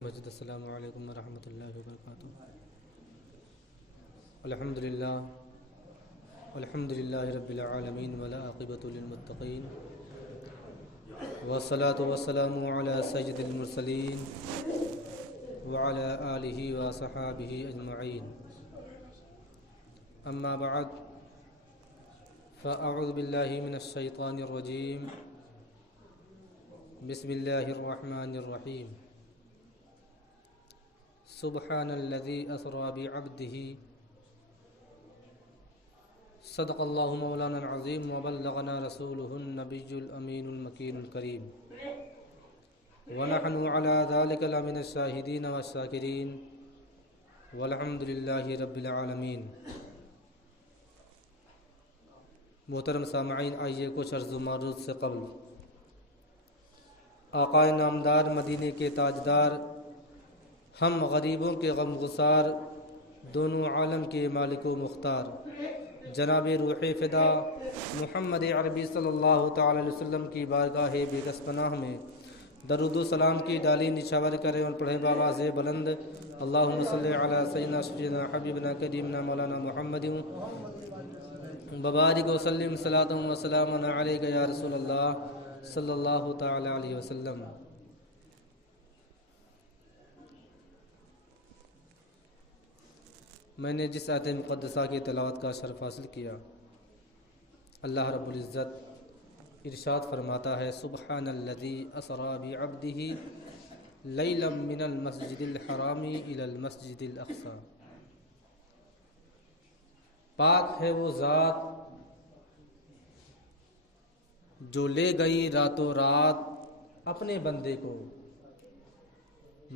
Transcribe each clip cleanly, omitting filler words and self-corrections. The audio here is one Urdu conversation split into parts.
مجد السلام علیکم ورحمۃ اللہ وبرکاتہ۔ الحمد للہ رب العالمین والعاقبۃ للمتقین والصلاة والسلام علی سید المرسلین وعلی آلہ وصحابہ اجمعین، اما بعد فاعوذ باللہ من الشیطان الرجیم، بسم اللہ الرحمن الرحیم۔ سبحان الذي أسرى بعبده، صدق الله مولانا العظيم وبلغنا رسوله النبي الأمين المكين الكريم، ونحن على ذلك لمن الشاهدين والشاكرين، والحمد لله رب العالمين۔ محترم سامعین، آئیے کچھ عرض و معروض سے قبل آقا نامدار، مدینے کے تاجدار، ہم غریبوں کے غم گسار، دونوں عالم کے مالک و مختار، جناب روح فدا محمد عربی صلی اللہ تعالی علیہ وسلم کی بارگاہ بے کس پناہ میں درود و سلام کی ڈالی نچھاور کریں اور پڑھے بآواز بلند، اللہم صلی علی سیدنا سیدنا حبیبنا کریمنا مولانا محمد وبارک وسلم صلاۃ و سلام علیک یا رسول اللہ صلی اللہ تعالی علیہ وسلم۔ میں نے جس آیت مقدسہ کی تلاوت کا شرف حاصل کیا، اللہ رب العزت ارشاد فرماتا ہے، سبحان الذی اسری بعبدہ لیلا من المسجد الحرام الی المسجد الاقصی۔ پاک ہے وہ ذات جو لے گئی راتوں رات اپنے بندے کو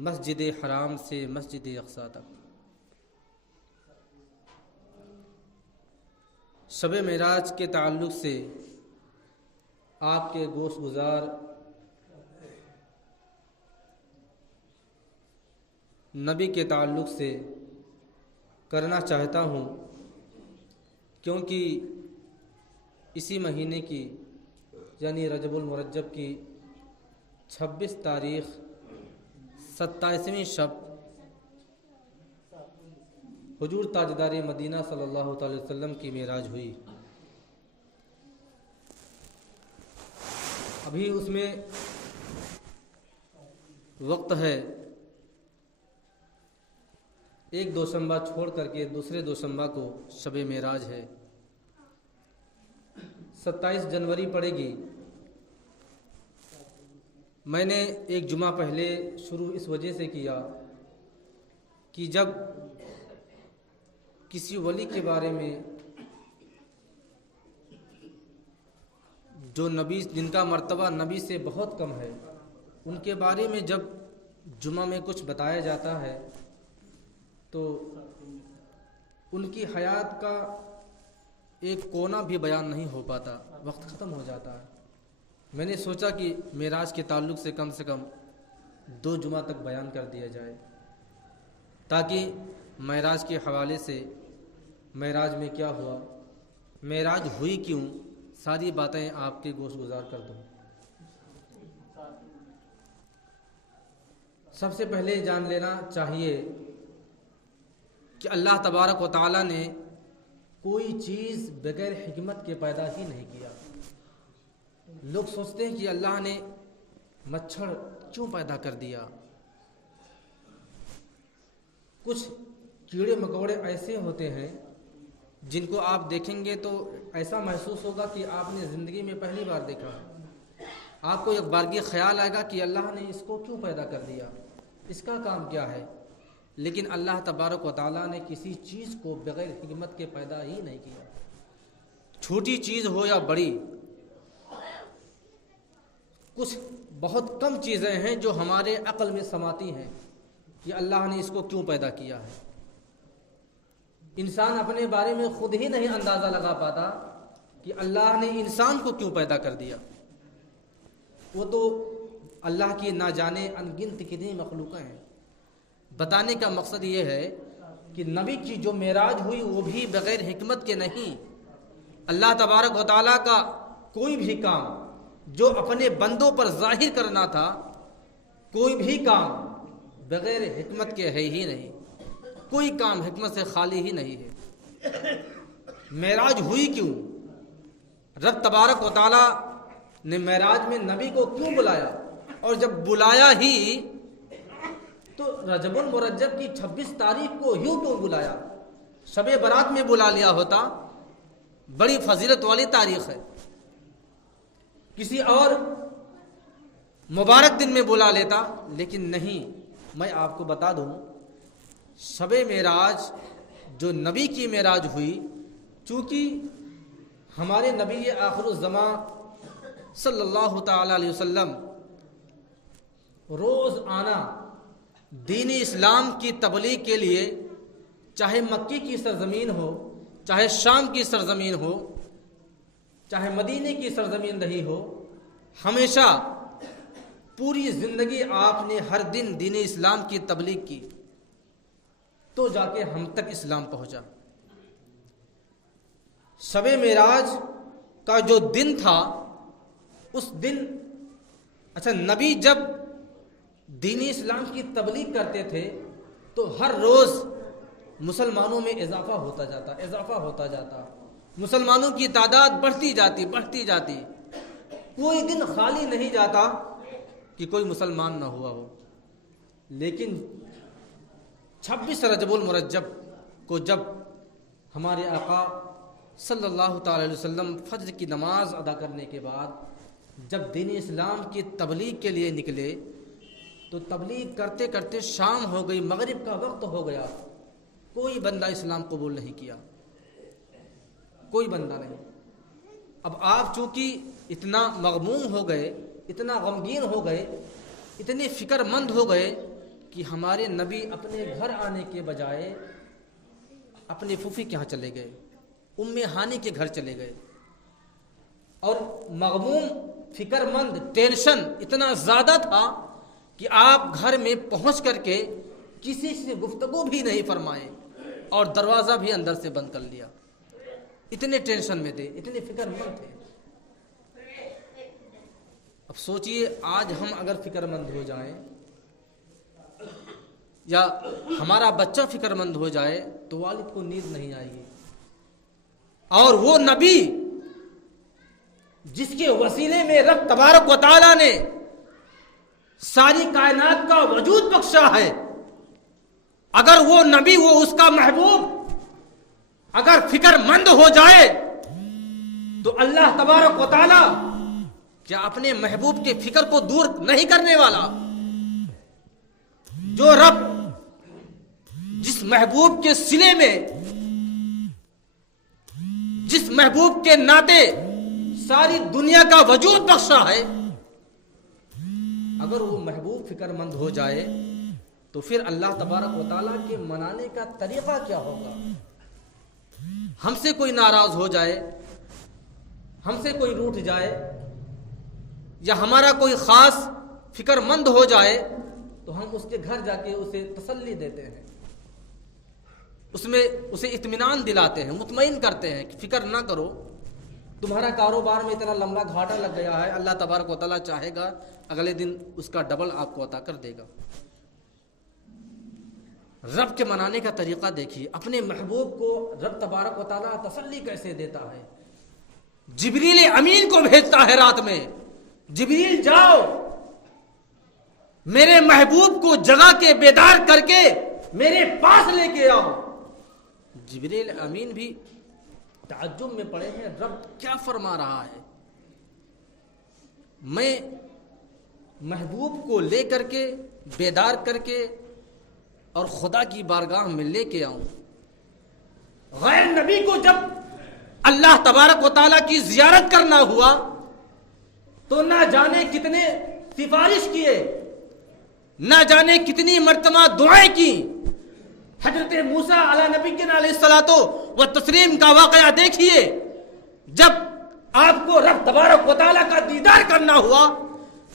مسجد حرام سے مسجد اقصی تک۔ شب معراج کے تعلق سے آپ کے گوش گزار نبی کے تعلق سے کرنا چاہتا ہوں، کیونکہ اسی مہینے کی یعنی رجب المرجب کی 26 تاریخ 27ویں شب حضور تاجدار مدینہ صلی اللہ تعالی وسلم کی معراج ہوئی۔ ابھی اس میں وقت ہے، ایک دوشنبہ چھوڑ کر کے دوسرے دوشنبہ کو شب معراج ہے، 27 جنوری پڑے گی۔ میں نے ایک جمعہ پہلے شروع اس وجہ سے کیا کہ جب کسی ولی کے بارے میں جو نبی جن کا مرتبہ نبی سے بہت کم ہے، ان کے بارے میں جب جمعہ میں کچھ بتایا جاتا ہے تو ان کی حیات کا ایک کونا بھی بیان نہیں ہو پاتا، وقت ختم ہو جاتا ہے۔ میں نے سوچا کہ معراج کے تعلق سے کم 2 جمعہ تک بیان کر دیا جائے، تاکہ معراج کے حوالے سے معراج میں کیا ہوا، معراج ہوئی کیوں، ساری باتیں آپ کے گوش گزار کر دوں۔ سب سے پہلے جان لینا چاہیے کہ اللہ تبارک و تعالی نے کوئی چیز بغیر حکمت کے پیدا ہی نہیں کیا۔ لوگ سوچتے ہیں کہ اللہ نے مچھر کیوں پیدا کر دیا، کچھ کیڑے مکوڑے ایسے ہوتے ہیں جن کو آپ دیکھیں گے تو ایسا محسوس ہوگا کہ آپ نے زندگی میں پہلی بار دیکھا۔ آپ کو ایک بارگی خیال آئے گا کہ اللہ نے اس کو کیوں پیدا کر دیا، اس کا کام کیا ہے، لیکن اللہ تبارک و تعالیٰ نے کسی چیز کو بغیر حکمت کے پیدا ہی نہیں کیا۔ چھوٹی چیز ہو یا بڑی، کچھ بہت کم چیزیں ہیں جو ہمارے عقل میں سماتی ہیں کہ اللہ نے اس کو کیوں پیدا کیا ہے۔ انسان اپنے بارے میں خود ہی نہیں اندازہ لگا پاتا کہ اللہ نے انسان کو کیوں پیدا کر دیا، وہ تو اللہ کی نہ جانے ان گنت کتنی مخلوقیں ہیں۔ بتانے کا مقصد یہ ہے کہ نبی کی جو معراج ہوئی وہ بھی بغیر حکمت کے نہیں۔ اللہ تبارک و تعالیٰ کا کوئی بھی کام جو اپنے بندوں پر ظاہر کرنا تھا، کوئی بھی کام بغیر حکمت کے ہے ہی نہیں، کوئی کام حکمت سے خالی ہی نہیں ہے۔ معراج ہوئی کیوں؟ رب تبارک و تعالیٰ نے معراج میں نبی کو کیوں بلایا؟ اور جب بلایا ہی تو رجب المرجب کی 26 تاریخ کو یوں کیوں بلایا؟ شب برات میں بلا لیا ہوتا، بڑی فضیلت والی تاریخ ہے، کسی اور مبارک دن میں بلا لیتا، لیکن نہیں۔ میں آپ کو بتا دوں، شب معراج جو نبی کی معراج ہوئی، چونکہ ہمارے نبی آخر الزمان صلی اللہ تعالی علیہ وسلم روز آنا دین اسلام کی تبلیغ کے لیے، چاہے مکی کی سرزمین ہو، چاہے شام کی سرزمین ہو، چاہے مدینے کی سرزمین رہی ہو، ہمیشہ پوری زندگی آپ نے ہر دن دین اسلام کی تبلیغ کی، تو جا کے ہم تک اسلام پہنچا۔ شب معراج کا جو دن تھا، اس دن نبی جب دین اسلام کی تبلیغ کرتے تھے تو ہر روز مسلمانوں میں اضافہ ہوتا جاتا، مسلمانوں کی تعداد بڑھتی جاتی، کوئی دن خالی نہیں جاتا کہ کوئی مسلمان نہ ہوا ہو۔ لیکن 26 رجب المرجب کو جب ہمارے آقا صلی اللہ تعالی علیہ وسلم فجر کی نماز ادا کرنے کے بعد جب دین اسلام کی تبلیغ کے لیے نکلے، تو تبلیغ کرتے کرتے شام ہو گئی، مغرب کا وقت ہو گیا، کوئی بندہ اسلام قبول نہیں کیا، کوئی بندہ نہیں۔ اب آپ چونکہ اتنا مغموم ہو گئے، اتنا غمگین ہو گئے، اتنے فکر مند ہو گئے کہ ہمارے نبی اپنے گھر آنے کے بجائے اپنے پھوپھی کے یہاں چلے گئے، ام ہانی کے گھر چلے گئے، اور مغموم، فکر مند، ٹینشن اتنا زیادہ تھا کہ آپ گھر میں پہنچ کر کے کسی سے گفتگو بھی نہیں فرمائے اور دروازہ بھی اندر سے بند کر لیا، اتنے ٹینشن میں تھے، اتنے فکر مند تھے۔ اب سوچئے آج ہم اگر فکر مند ہو جائیں یا ہمارا بچہ فکر مند ہو جائے تو والد کو نیند نہیں آئے گی، اور وہ نبی جس کے وسیلے میں رب تبارک و تعالی نے ساری کائنات کا وجود بخشا ہے، اگر وہ نبی، وہ اس کا محبوب اگر فکر مند ہو جائے تو اللہ تبارک و تعالی کیا اپنے محبوب کے فکر کو دور نہیں کرنے والا؟ جو رب جس محبوب کے صلے میں، جس محبوب کے ناطے ساری دنیا کا وجود بخشا ہے، اگر وہ محبوب فکر مند ہو جائے تو پھر اللہ تبارک و تعالیٰ کے منانے کا طریقہ کیا ہوگا؟ ہم سے کوئی ناراض ہو جائے، ہم سے کوئی روٹھ جائے، یا ہمارا کوئی خاص فکر مند ہو جائے تو ہم اس کے گھر جا کے اسے تسلی دیتے ہیں، اسے اطمینان دلاتے ہیں، مطمئن کرتے ہیں کہ فکر نہ کرو، تمہارا کاروبار میں اتنا لمبا گھاٹا لگ گیا ہے، اللہ تبارک و تعالیٰ چاہے گا اگلے دن اس کا ڈبل آپ کو عطا کر دے گا۔ رب کے منانے کا طریقہ دیکھیے، اپنے محبوب کو رب تبارک و تعالیٰ تسلی کیسے دیتا ہے؟ جبریل امین کو بھیجتا ہے رات میں، جبریل جاؤ میرے محبوب کو جگا کے بیدار کر کے میرے پاس لے کے آؤ۔ جبریل امین بھی تعجب میں پڑے ہیں، رب کیا فرما رہا ہے؟ میں محبوب کو لے کر کے، بیدار کر کے اور خدا کی بارگاہ میں لے کے آؤں؟ غیر نبی کو جب اللہ تبارک و تعالیٰ کی زیارت کرنا ہوا تو نہ جانے کتنے سفارش کیے، نہ جانے کتنی مرتبہ دعائیں کی۔ حضرت موسیٰ علیہ نبینا علیہ الصلوۃ والتسلیم کا واقعہ دیکھیے، جب آپ کو رب تبارک و تعالیٰ کا دیدار کرنا ہوا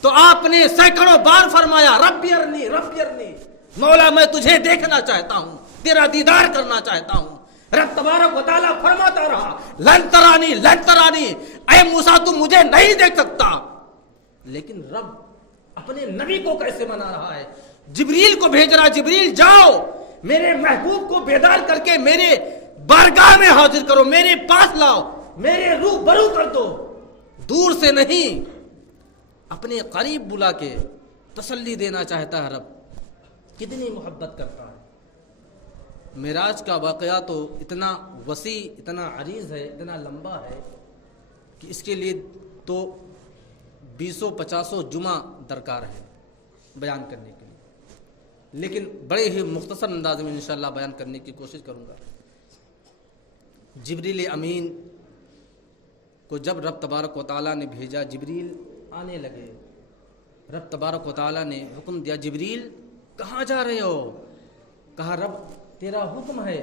تو آپ نے سینکڑوں بار فرمایا رب ارنی رب ارنی، مولا میں تجھے دیکھنا چاہتا ہوں، تیرا دیدار کرنا چاہتا ہوں۔ رب تبارک و تعالیٰ فرماتا رہا لن ترانی لن ترانی، اے موسیٰ تم مجھے نہیں دیکھ سکتا، لیکن رب اپنے نبی کو کیسے منا رہا ہے؟ جبریل کو بھیج رہا، جبریل جاؤ میرے محبوب کو بیدار کر کے میرے بارگاہ میں حاضر کرو، میرے پاس لاؤ، میرے روح برو کر دو۔ دور سے نہیں، اپنے قریب بلا کے تسلی دینا چاہتا ہے رب۔ کتنی محبت کرتا ہے۔ معراج کا واقعہ تو اتنا وسیع، اتنا عریض ہے، اتنا لمبا ہے کہ اس کے لیے تو 20-50 جمعہ درکار ہے بیان کرنے کے لیے، لیکن بڑے ہی مختصر انداز میں انشاءاللہ بیان کرنے کی کوشش کروں گا۔ جبریل امین کو جب رب تبارک و تعالیٰ نے بھیجا، جبریل آنے لگے۔ رب تبارک و تعالیٰ نے حکم دیا، جبریل کہاں جا رہے ہو؟ کہا رب تیرا حکم ہے،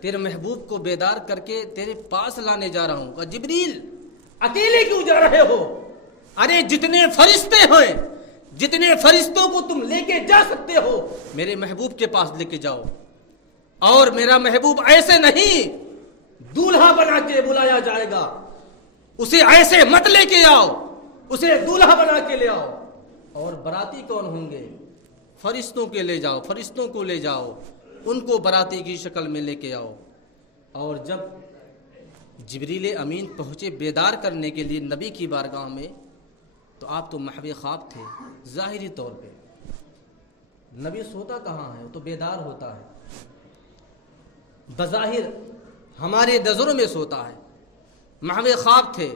تیرے محبوب کو بیدار کر کے تیرے پاس لانے جا رہا ہوں۔ کہا جبریل اکیلے کیوں جا رہے ہو؟ ارے جتنے فرشتے ہیں، جتنے فرشتوں کو تم لے کے جا سکتے ہو میرے محبوب کے پاس لے کے جاؤ۔ اور میرا محبوب ایسے نہیں دولہا بنا کے بلایا جائے گا، اسے ایسے مت لے کے آؤ، اسے دولہا بنا کے لے آؤ۔ اور براتی کون ہوں گے؟ فرشتوں کے لے جاؤ، فرشتوں کو لے جاؤ، ان کو براتی کی شکل میں لے کے آؤ۔ اور جب جبریل امین پہنچے بیدار کرنے کے لیے نبی کی بارگاہ میں، تو آپ تو محو خواب تھے ظاہری طور پہ۔ نبی سوتا کہاں ہے؟ وہ تو بیدار ہوتا ہے، بظاہر ہمارے نظروں میں سوتا ہے، محو خواب تھے۔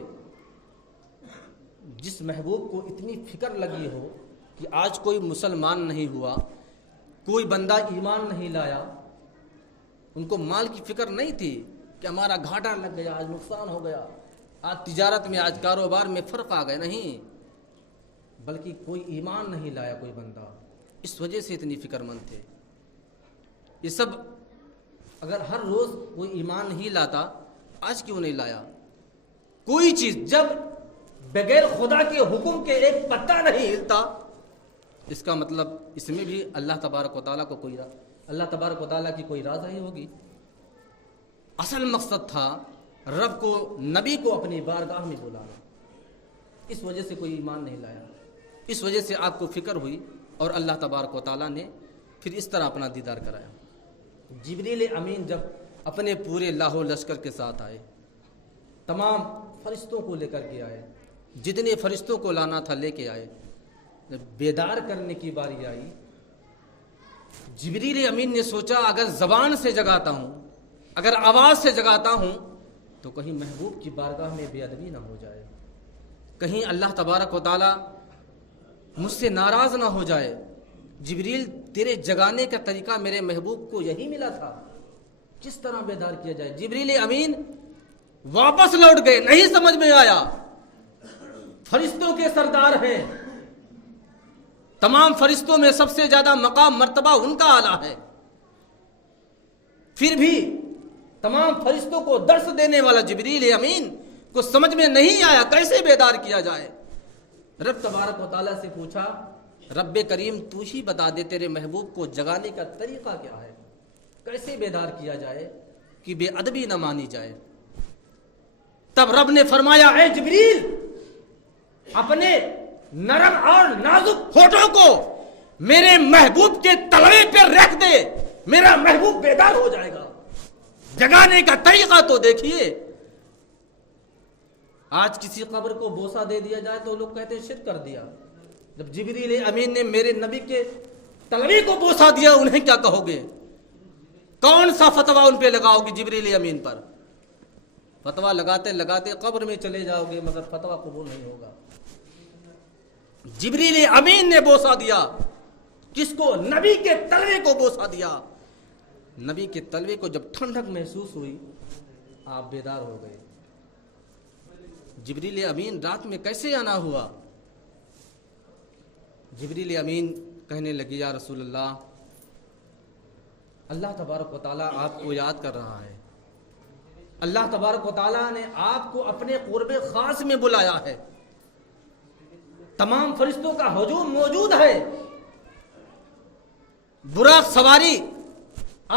جس محبوب کو اتنی فکر لگی ہو کہ آج کوئی مسلمان نہیں ہوا، کوئی بندہ ایمان نہیں لایا، ان کو مال کی فکر نہیں تھی کہ ہمارا گھاٹا لگ گیا، آج نقصان ہو گیا، آج تجارت میں، آج کاروبار میں فرق آ گیا، نہیں، بلکہ کوئی ایمان نہیں لایا کوئی بندہ، اس وجہ سے اتنی فکر مند تھے۔ یہ سب اگر ہر روز کوئی ایمان نہیں لاتا، آج کیوں نہیں لایا؟ کوئی چیز جب بغیر خدا کے حکم کے ایک پتہ نہیں ہلتا، اس کا مطلب اس میں بھی اللہ تبارک و تعالیٰ و تعالیٰ کی کوئی راز نہیں ہوگی۔ اصل مقصد تھا رب کو، نبی کو اپنی بارگاہ میں بلانا، اس وجہ سے کوئی ایمان نہیں لایا، اس وجہ سے آپ کو فکر ہوئی، اور اللہ تبارک و تعالیٰ نے پھر اس طرح اپنا دیدار کرایا۔ جبریل امین جب اپنے پورے لاہو لشکر کے ساتھ آئے، تمام فرشتوں کو لے کر کے آئے، جتنے فرشتوں کو لانا تھا لے کے آئے۔ جب بیدار کرنے کی باری آئی، جبریل امین نے سوچا اگر زبان سے جگاتا ہوں، اگر آواز سے جگاتا ہوں، تو کہیں محبوب کی بارگاہ میں بے ادبی نہ ہو جائے، کہیں اللہ تبارک و تعالیٰ مجھ سے ناراض نہ ہو جائے۔ جبریل تیرے جگانے کا طریقہ میرے محبوب کو یہی ملا تھا، کس طرح بیدار کیا جائے؟ جبریل امین واپس لوٹ گئے، نہیں سمجھ میں آیا۔ فرشتوں کے سردار ہیں، تمام فرشتوں میں سب سے زیادہ مقام مرتبہ ان کا اعلیٰ ہے، پھر بھی تمام فرشتوں کو درس دینے والا جبریل امین کو سمجھ میں نہیں آیا کیسے بیدار کیا جائے۔ رب تبارک و تعالیٰ سے پوچھا، رب کریم تو ہی بتا دے تیرے محبوب کو جگانے کا طریقہ کیا ہے، کیسے بیدار کیا جائے کہ بے ادبی نہ مانی جائے۔ تب رب نے فرمایا، اے جبریل اپنے نرم اور نازک ہونٹوں کو میرے محبوب کے تلوے پر رکھ دے، میرا محبوب بیدار ہو جائے گا۔ جگانے کا طریقہ تو دیکھیے۔ آج کسی قبر کو بوسہ دے دیا جائے تو لوگ کہتے ہیں شرک کر دیا۔ جب جبریل امین نے میرے نبی کے تلوے کو بوسہ دیا، انہیں کیا کہو گے؟ کون سا فتویٰ ان پہ لگاؤ گے جبریل امین پر؟ فتویٰ لگاتے لگاتے قبر میں چلے جاؤ گے، مگر فتویٰ قبول نہیں ہوگا۔ جبریل امین نے بوسہ دیا، کس کو؟ نبی کے تلوے کو بوسہ دیا۔ نبی کے تلوے کو جب ٹھنڈک محسوس ہوئی، آپ بیدار ہو گئے۔ جبریل امین رات میں کیسے آنا ہوا؟ جبریل امین کہنے لگی، یا رسول اللہ، اللہ تبارک و تعالیٰ آپ کو یاد کر رہا ہے، اللہ تبارک و تعالیٰ نے آپ کو اپنے قرب خاص میں بلایا ہے، تمام فرشتوں کا ہجوم موجود ہے، براق سواری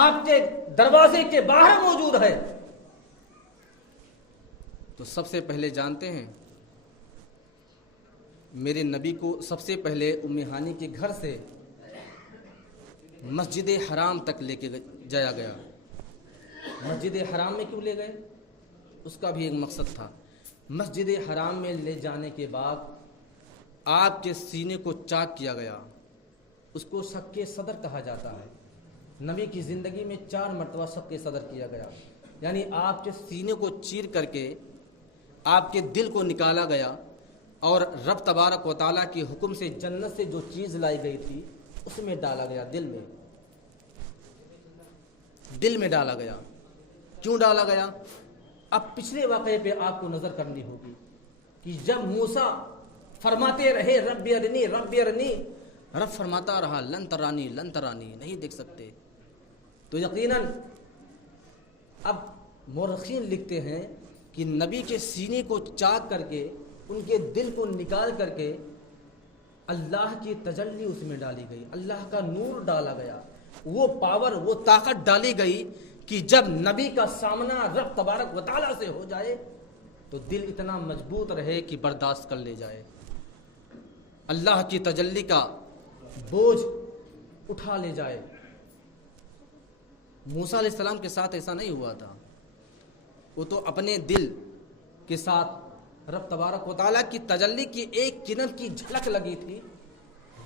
آپ کے دروازے کے باہر موجود ہے۔ تو سب سے پہلے جانتے ہیں، میرے نبی کو سب سے پہلے ام ہانی کے گھر سے مسجد حرام تک لے کے جایا گیا۔ مسجد حرام میں کیوں لے گئے؟ اس کا بھی ایک مقصد تھا۔ مسجد حرام میں لے جانے کے بعد آپ کے سینے کو چاک کیا گیا، اس کو شق صدر کہا جاتا ہے۔ نبی کی زندگی میں 4 مرتبہ شق صدر کیا گیا، یعنی آپ کے سینے کو چیر کر کے آپ کے دل کو نکالا گیا، اور رب تبارک و تعالیٰ کے حکم سے جنت سے جو چیز لائی گئی تھی اس میں ڈالا گیا، دل میں ڈالا گیا۔ کیوں ڈالا گیا؟ اب پچھلے واقعے پہ آپ کو نظر کرنی ہوگی کہ جب موسیٰ فرماتے رہے رب ارنی رب ارنی، رب فرماتا رہا لن ترانی لن ترانی، نہیں دیکھ سکتے، تو یقیناً اب مورخین لکھتے ہیں کہ نبی کے سینے کو چاک کر کے ان کے دل کو نکال کر کے اللہ کی تجلی اس میں ڈالی گئی، اللہ کا نور ڈالا گیا، وہ پاور، وہ طاقت ڈالی گئی کہ جب نبی کا سامنا رب تبارک و تعالیٰ سے ہو جائے تو دل اتنا مضبوط رہے کہ برداشت کر لے جائے، اللہ کی تجلی کا بوجھ اٹھا لے جائے۔ موسیٰ علیہ السلام کے ساتھ ایسا نہیں ہوا تھا، وہ تو اپنے دل کے ساتھ رب تبارک و تعالیٰ کی تجلی کی ایک کرن کی جھلک لگی تھی،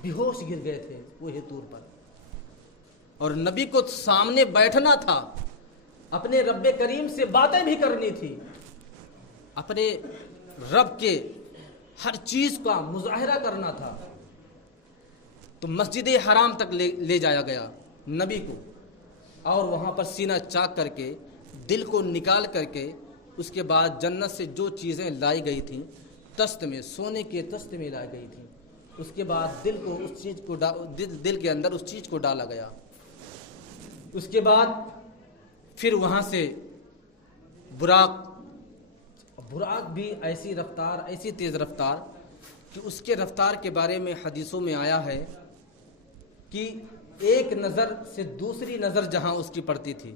بے ہوش گر گئے تھے وہ طور پر، اور نبی کو سامنے بیٹھنا تھا، اپنے رب کریم سے باتیں بھی کرنی تھی، اپنے رب کے ہر چیز کا مظاہرہ کرنا تھا، تو مسجد حرام تک لے جایا گیا نبی کو، اور وہاں پر سینہ چاک کر کے دل کو نکال کر کے اس کے بعد جنت سے جو چیزیں لائی گئی تھیں تست میں، سونے کے تست میں لائی گئی تھیں، اس کے بعد دل کو اس چیز کو دل کے اندر اس چیز کو ڈالا گیا۔ اس کے بعد پھر وہاں سے براق بھی ایسی رفتار، ایسی تیز رفتار کہ اس کے رفتار کے بارے میں حدیثوں میں آیا ہے کہ ایک نظر سے دوسری نظر جہاں اس کی پڑتی تھی،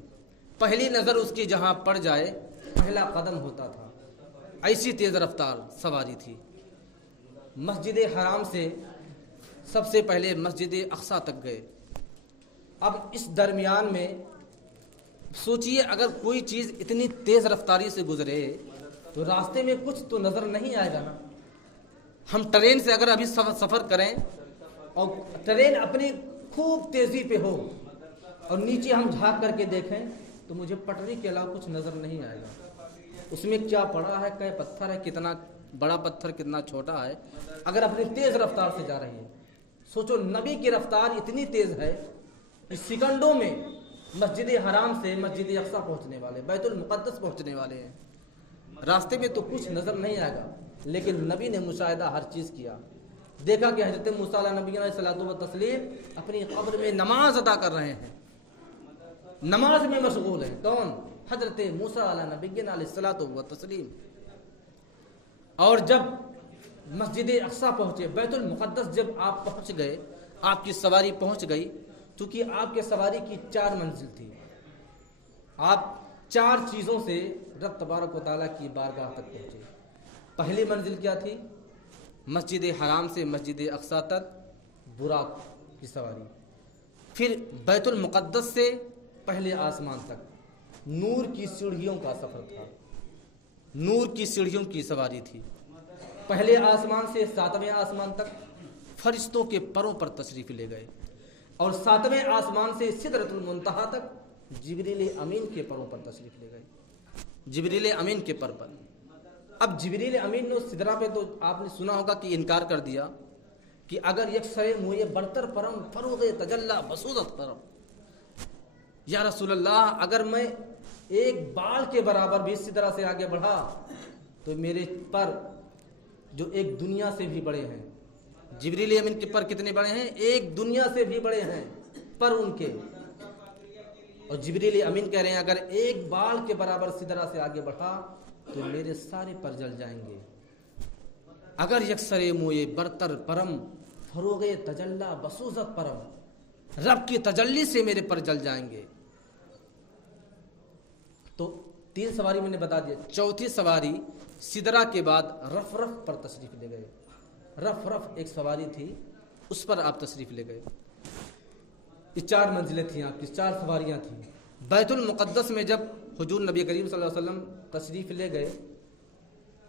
پہلی نظر اس کی جہاں پڑ جائے پہلا قدم ہوتا تھا، ایسی تیز رفتار سواری تھی۔ مسجد حرام سے سب سے پہلے مسجد اقصی تک گئے۔ اب اس درمیان میں سوچئے اگر کوئی چیز اتنی تیز رفتاری سے گزرے تو راستے میں کچھ تو نظر نہیں آئے گا نا۔ ہم ٹرین سے اگر ابھی سفر کریں اور ٹرین اپنی خوب تیزی پہ ہو اور نیچے ہم جھانک کر کے دیکھیں تو مجھے پٹری کے علاوہ کچھ نظر نہیں آئے گا، اس میں کیا پڑا ہے، کیا پتھر ہے، کتنا بڑا پتھر کتنا چھوٹا ہے، اگر اپنی تیز رفتار سے جا رہی ہے۔ سوچو نبی کی رفتار اتنی تیز ہے کہ سیکنڈوں میں مسجد حرام سے مسجد اقصی پہنچنے والے، بیت المقدس پہنچنے والے ہیں۔ راستے میں تو کچھ نظر نہیں آئے گا، لیکن نبی نے مشاہدہ ہر چیز کیا، دیکھا کہ حضرت موسیٰ علیہ نبی علیہ الصلوۃ والتسلیم اپنی قبر میں نماز ادا کر رہے ہیں، نماز میں مشغول ہیں۔ کون؟ حضرت موسیٰ علیہ نبی علیہ الصلوۃ والتسلیم۔ اور جب مسجد اقصی پہنچے، بیت المقدس جب آپ پہنچ گئے، آپ کی سواری پہنچ گئی، چونکہ آپ کے سواری کی 4 منزل تھی، آپ 4 چیزوں سے رب تبارک و تعالیٰ کی بارگاہ تک پہنچے۔ پہلی منزل کیا تھی؟ مسجد حرام سے مسجد اقصی تک براق کی سواری، پھر بیت المقدس سے پہلے آسمان تک نور کی سیڑھیوں کا سفر تھا، نور کی سیڑھیوں کی سواری تھی۔ پہلے آسمان سے 7ویں آسمان تک فرشتوں کے پروں پر تشریف لے گئے، اور 7ویں آسمان سے سدرۃ المنتہا تک جبریل امین کے پروں پر تشریف لے گئے، جبریل امین کے پر پر۔ اب جبریل امین نے سدرہ پہ تو آپ نے سنا ہوگا کہ انکار کر دیا کہ اگر یک سرے موئے برتر پرم فروغ تجلی بسودت پرم، یا رسول اللہ اگر میں ایک بال کے برابر بھی سدرہ سے آگے بڑھا تو میرے پر جو ایک دنیا سے بھی بڑے ہیں، جبریل امین کے پر کتنے بڑے ہیں؟ ایک دنیا سے بھی بڑے ہیں پر ان کے، اور جبریل امین کہہ رہے ہیں اگر ایک بال کے برابر سدرہ سے آگے بڑھا تو میرے سارے پر جل جائیں گے، اگر یکسر موئے برتر پرم فروغ تجلی بسوزت پرم، رب کی تجلی سے میرے پر جل جائیں گے۔ تو 3 سواری میں نے بتا دیا، چوتھی سواری سدرہ کے بعد رف رف پر تشریف لے گئے، رف رف ایک سواری تھی اس پر آپ تشریف لے گئے۔ یہ 4 منزلیں تھیں آپ کی، 4 سواریاں تھیں۔ بیت المقدس میں جب حضور نبی کریم صلی اللہ علیہ وسلم تشریف لے گئے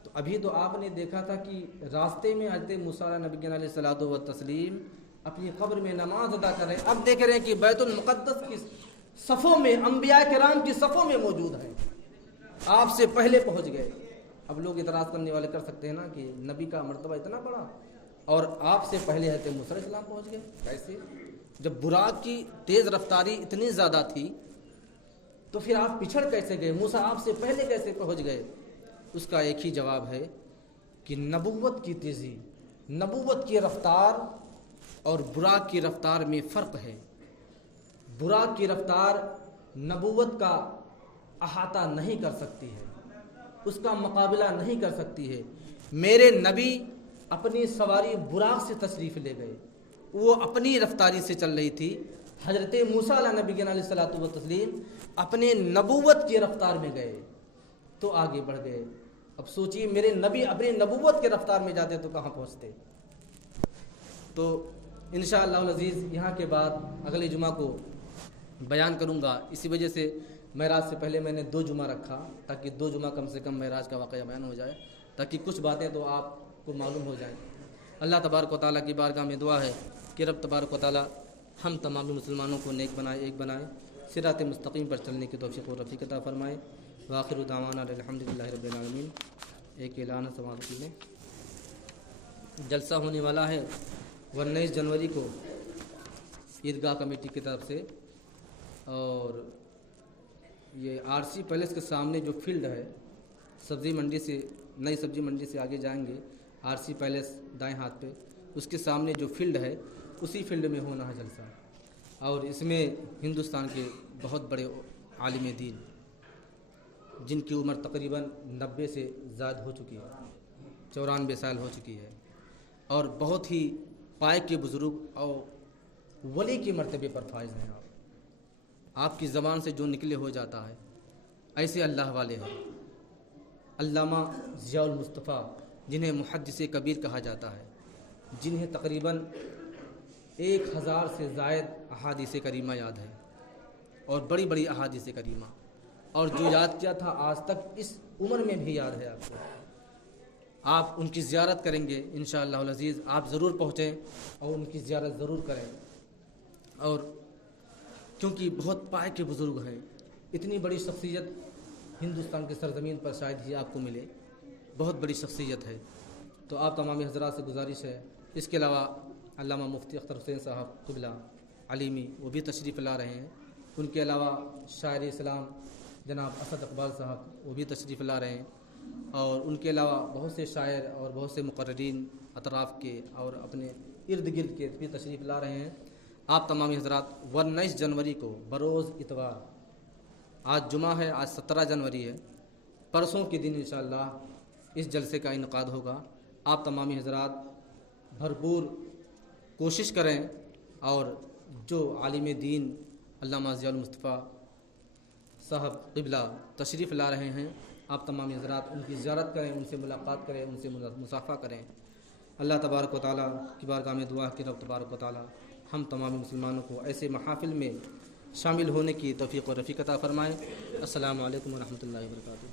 تو ابھی تو آپ نے دیکھا تھا کہ راستے میں حضرت موسیٰ نبی علیہ الصلوۃ والتسلیم اپنی قبر میں نماز ادا کر رہے ہیں، اب دیکھ رہے ہیں کہ بیت المقدس کی صفوں میں انبیاء کرام کی صفوں میں موجود ہے، آپ سے پہلے پہنچ گئے۔ اب لوگ اعتراض کرنے والے کر سکتے ہیں نا کہ نبی کا مرتبہ اتنا بڑا اور آپ سے پہلے حضرت موسیٰ علیہ السلام پہنچ گئے، کیسے؟ جب براق کی تیز رفتاری اتنی زیادہ تھی تو پھر آپ پچھڑ کیسے گئے؟ موسیٰ آپ سے پہلے کیسے پہنچ گئے؟ اس کا ایک ہی جواب ہے کہ نبوت کی تیزی، نبوت کی رفتار اور براق کی رفتار میں فرق ہے۔ براق کی رفتار نبوت کا احاطہ نہیں کر سکتی ہے، اس کا مقابلہ نہیں کر سکتی ہے۔ میرے نبی اپنی سواری براق سے تشریف لے گئے، وہ اپنی رفتاری سے چل رہی تھی۔ حضرت موسیٰ علیہ نبی علیہ الصلوۃ والتسلیم اپنے نبوت کی رفتار میں گئے تو آگے بڑھ گئے۔ اب سوچئے میرے نبی اپنی نبوت کے رفتار میں جاتے تو کہاں پہنچتے؟ تو انشاءاللہ العزیز یہاں کے بعد اگلے جمعہ کو بیان کروں گا۔ اسی وجہ سے معراج سے پہلے میں نے 2 جمعہ رکھا تاکہ 2 جمعہ کم سے کم معراج کا واقعہ بیان ہو جائے، تاکہ کچھ باتیں تو آپ کو معلوم ہو جائیں۔ اللہ تبارک و تعالیٰ کی بارگاہ میں دعا ہے کہ رب تبارک و تعالیٰ ہم تمام مسلمانوں کو نیک بنائے، ایک بنائے، صراط مستقیم پر چلنے کی توفیق و رفیق عطا فرمائے۔ وآخر دعوانا الحمدللہ رب العالمین۔ ایک اعلان سماعتی میں جلسہ ہونے والا ہے 19 جنوری کو عیدگاہ کمیٹی کی طرف سے، اور یہ RC پیلیس کے سامنے جو فیلڈ ہے، سبزی منڈی سے، نئی سبزی منڈی سے آگے جائیں گے RC پیلیس دائیں ہاتھ پہ، اس کے سامنے جو فیلڈ ہے اسی فیلڈ میں ہونا ہے جلسہ۔ اور اس میں ہندوستان کے بہت بڑے عالم دین جن کی عمر تقریباً 90 سے زائد ہو چکی ہے، 94 سال ہو چکی ہے، اور بہت ہی پائے کے بزرگ اور ولی کے مرتبے پر فائز ہیں۔ آپ کی زبان سے جو نکلے ہو جاتا ہے، ایسے اللہ والے ہیں۔ علامہ ضیاء المصطفیٰ جنہیں محدث کبیر کہا جاتا ہے، جنہیں تقریباً 1000 سے زائد احادیث کریمہ یاد ہے، اور بڑی بڑی احادیث کریمہ، اور جو یاد کیا تھا آج تک اس عمر میں بھی یاد ہے آپ کو۔ آپ ان کی زیارت کریں گے انشاءاللہ العزیز، آپ ضرور پہنچیں اور ان کی زیارت ضرور کریں، اور کیونکہ بہت پائے کے بزرگ ہیں۔ اتنی بڑی شخصیت ہندوستان کے سرزمین پر شاید ہی آپ کو ملے، بہت بڑی شخصیت ہے۔ تو آپ تمام حضرات سے گزارش ہے۔ اس کے علاوہ علامہ مفتی اختر حسین صاحب قبلہ علیمی وہ بھی تشریف لا رہے ہیں۔ ان کے علاوہ شاعر اسلام جناب اسد اقبال صاحب وہ بھی تشریف لا رہے ہیں، اور ان کے علاوہ بہت سے شاعر اور بہت سے مقررین اطراف کے اور اپنے ارد گرد کے بھی تشریف لا رہے ہیں۔ آپ تمام حضرات 19 جنوری کو بروز اتوار، آج جمعہ ہے، آج 17 جنوری ہے، پرسوں کے دن انشاءاللہ اس جلسے کا انعقاد ہوگا۔ آپ تمام حضرات بھرپور کوشش کریں، اور جو عالم دین علامہ ضیاء المصطفیٰ صاحب قبلہ تشریف لا رہے ہیں، آپ تمام حضرات ان کی زیارت کریں، ان سے ملاقات کریں، ان سے مصافحہ کریں۔ اللہ تبارک و تعالیٰ کی بارگاہ میں دعا کہ رب تبارک و تعالیٰ ہم تمام مسلمانوں کو ایسے محافل میں شامل ہونے کی توفیق و رفیق عطا فرمائیں۔ السلام علیکم ورحمۃ اللہ وبرکاتہ۔